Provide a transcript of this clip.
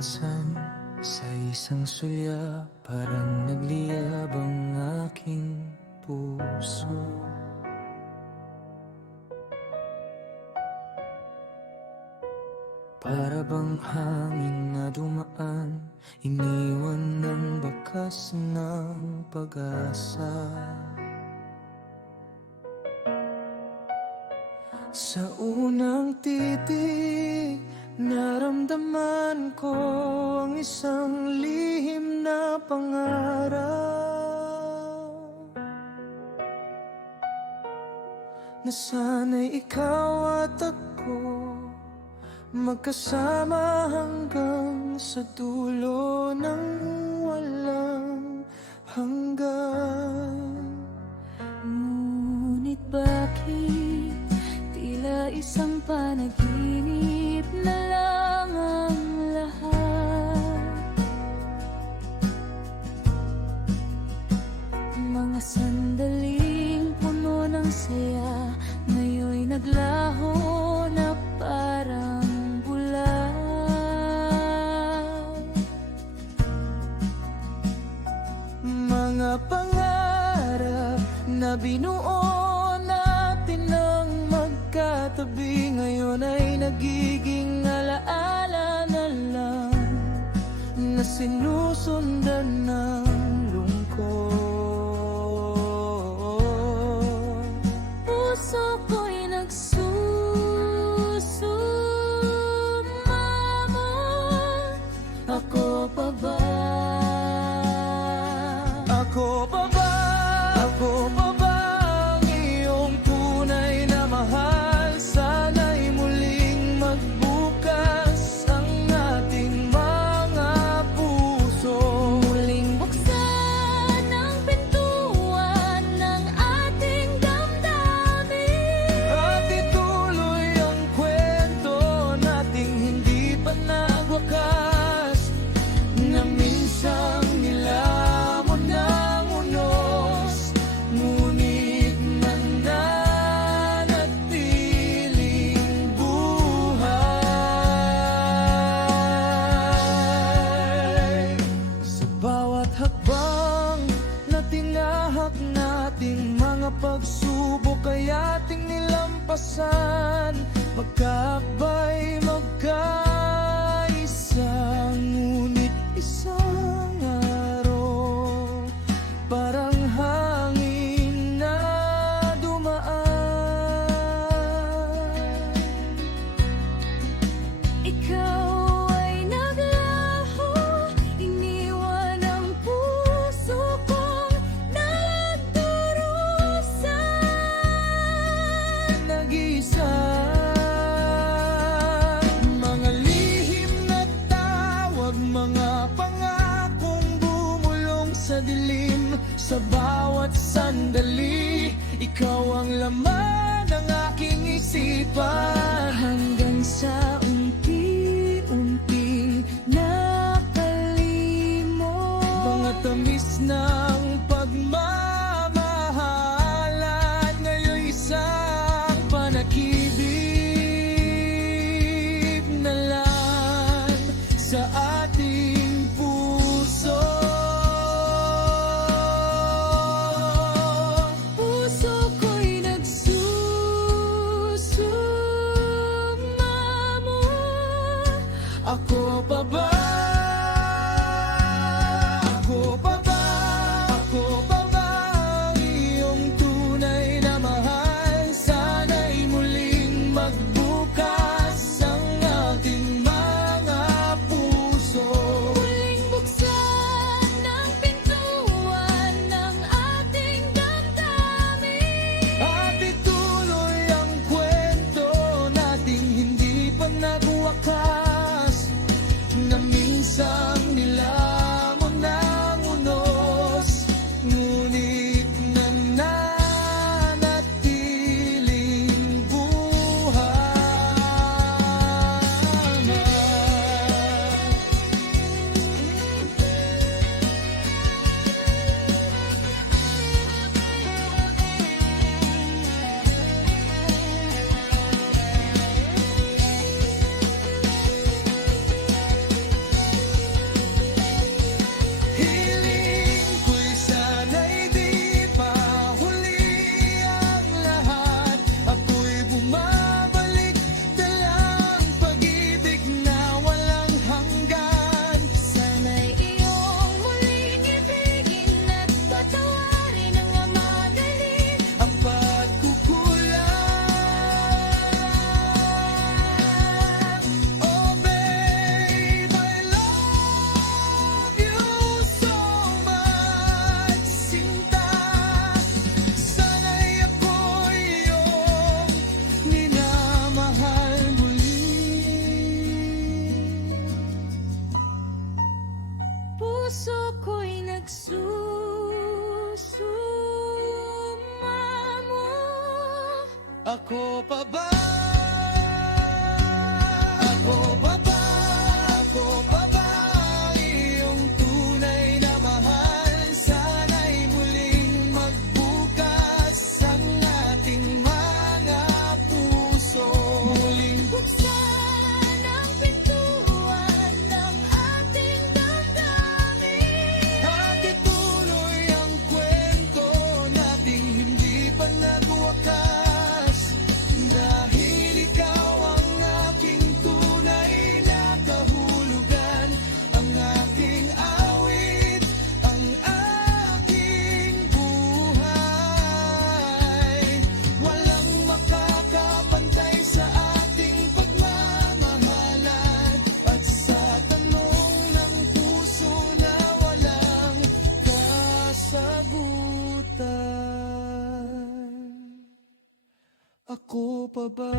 minsan sa isang sulya, parang nagliyab ang aking puso. Para bang hangin na dumaan, iniwan ng bakas ng pag-asa. Sa unang titig, naramdaman ko ang isang lihim na pangarap, na sana'y ikaw at ako magkasama hanggang sa dulo ng walang hanggan. Ngunit bakit tila isang panaginip na lang ang lahat? Mga sandaling puno ng saya, ngayon'y naglaho na parang bula. Mga pangarap na binuo natin ng magkatabi, ngayon ay nagiging alaala na lang, na sinusundan ng lungkot. Puso ko'y nagsusumamo. Ako pa ba? Ako pa ba? Ako pa ba ang iyong tunay na mahal? Sana'y muling magbukas ang ating mga puso. Muling buksan ang pintuan ng ating damdamin, At ituloy ang kwento nating hindi pa nagwakas, na minsang nilamon ng unos, ngunit mananatiling buhay. Sa bawat hakbang na tinahak nating mga pagsubok ay ating nilampasan, magkakbay, magkaisa, ngunit isang araw parang hangin na dumaan. ikaw ay naglaho, iniwan ang puso kong nagdurusan. Nag-iisa, mga lihim na tawag, mga pangakong bumulong sa dilim. Sa bawat sandali, ikaw ang laman ng aking isipan, Hanggang sa unti-unting nakalimot mga tamis ng pagmamahalan, ngayon isang panakibig na lang sa ating puso. Puso ko'y nagsusumamo. Ako pa ba? Ako pa ba puso ko'y nagsusumamo. Ako pa ba? Ako pa ba? Ako pa ba? Iyong tunay na mahal. Sana'y muling magbukas ang ating mga puso. Muling Buksan ang pintuan ng ating damdamin. at ituloy ang kwento nating hindi pa nagwakas. Dahil ikaw ang aking tunay na kahulugan, ang aking awit, ang aking buhay. Walang makakapantay sa ating pagmamahalan, at sa tanong ng puso na walang kasagutan. Ako pa ba?